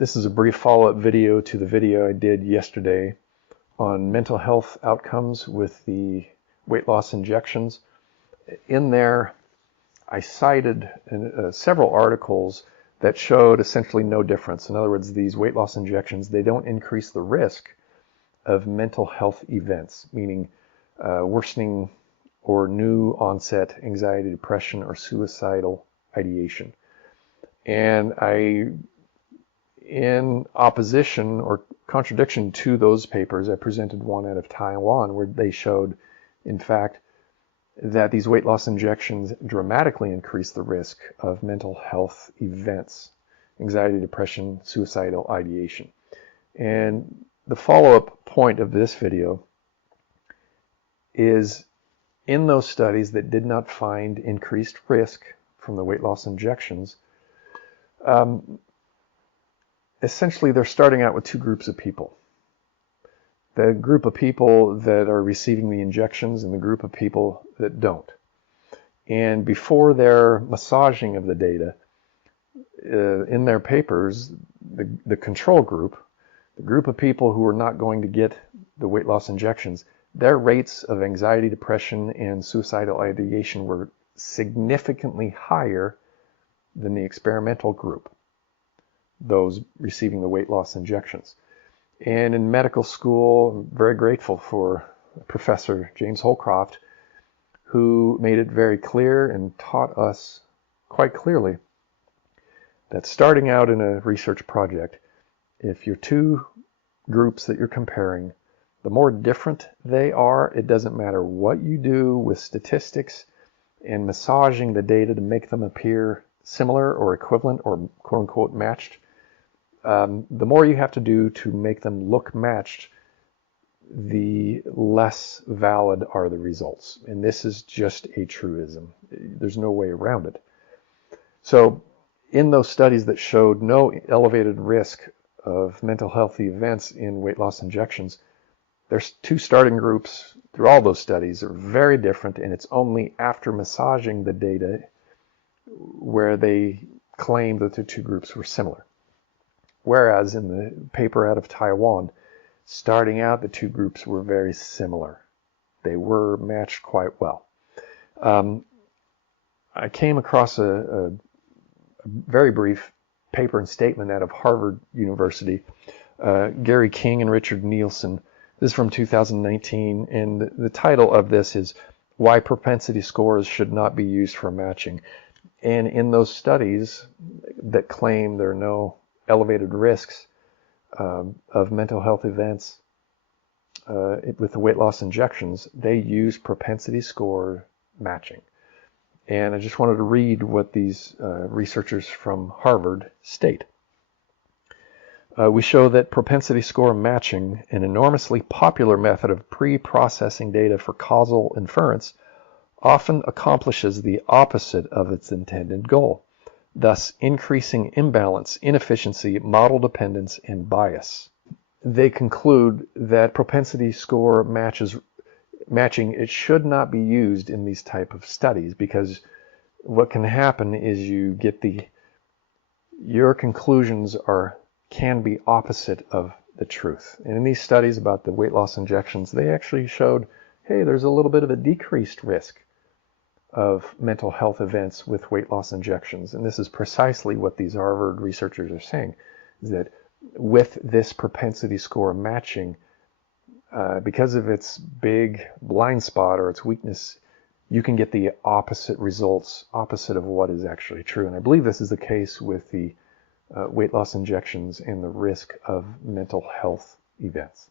This is a brief follow-up video to the video I did yesterday on mental health outcomes with the weight loss injections. In there, I cited several articles that showed essentially no difference. In other words, these weight loss injections, they don't increase the risk of mental health events, meaning worsening or new onset anxiety, depression, or suicidal ideation. And in opposition or contradiction to those papers, I presented one out of Taiwan where they showed, in fact, that these weight loss injections dramatically increase the risk of mental health events, anxiety, depression, suicidal ideation. And the follow-up point of this video is in those studies that did not find increased risk from the weight loss injections, essentially they're starting out with two groups of people. The group of people that are receiving the injections and the group of people that don't. And before their massaging of the data, in their papers, the control group, the group of people who are not going to get the weight loss injections, their rates of anxiety, depression, and suicidal ideation were significantly higher than the experimental group, those receiving the weight loss injections. And in medical school, I'm very grateful for Professor James Holcroft, who made it very clear and taught us quite clearly that starting out in a research project, if your two groups that you're comparing, the more different they are, it doesn't matter what you do with statistics and massaging the data to make them appear similar or equivalent or quote-unquote matched, the more you have to do to make them look matched, the less valid are the results. And this is just a truism. There's no way around it. So in those studies that showed no elevated risk of mental health events in weight loss injections, there's two starting groups through all those studies are very different, and it's only after massaging the data where they claim that the two groups were similar. Whereas in the paper out of Taiwan, starting out, the two groups were very similar. They were matched quite well. I came across a very brief paper and statement out of Harvard University, Gary King and Richard Nielsen. This is from 2019, and the title of this is Why Propensity Scores Should Not Be Used for Matching. And in those studies that claim there are no elevated risks of mental health events with the weight loss injections, they use propensity score matching. And I just wanted to read what these researchers from Harvard state. We show that propensity score matching, an enormously popular method of pre-processing data for causal inference, often accomplishes the opposite of its intended goal, thus increasing imbalance, inefficiency, model dependence, and bias. They conclude that propensity score matching, it should not be used in these type of studies, because what can happen is you get your conclusions can be opposite of the truth. And in these studies about the weight loss injections, they actually showed, hey, there's a little bit of a decreased risk of mental health events with weight loss injections. And this is precisely what these Harvard researchers are saying, is that with this propensity score matching, because of its big blind spot or its weakness, you can get the opposite results, opposite of what is actually true. And I believe this is the case with the weight loss injections and the risk of mental health events.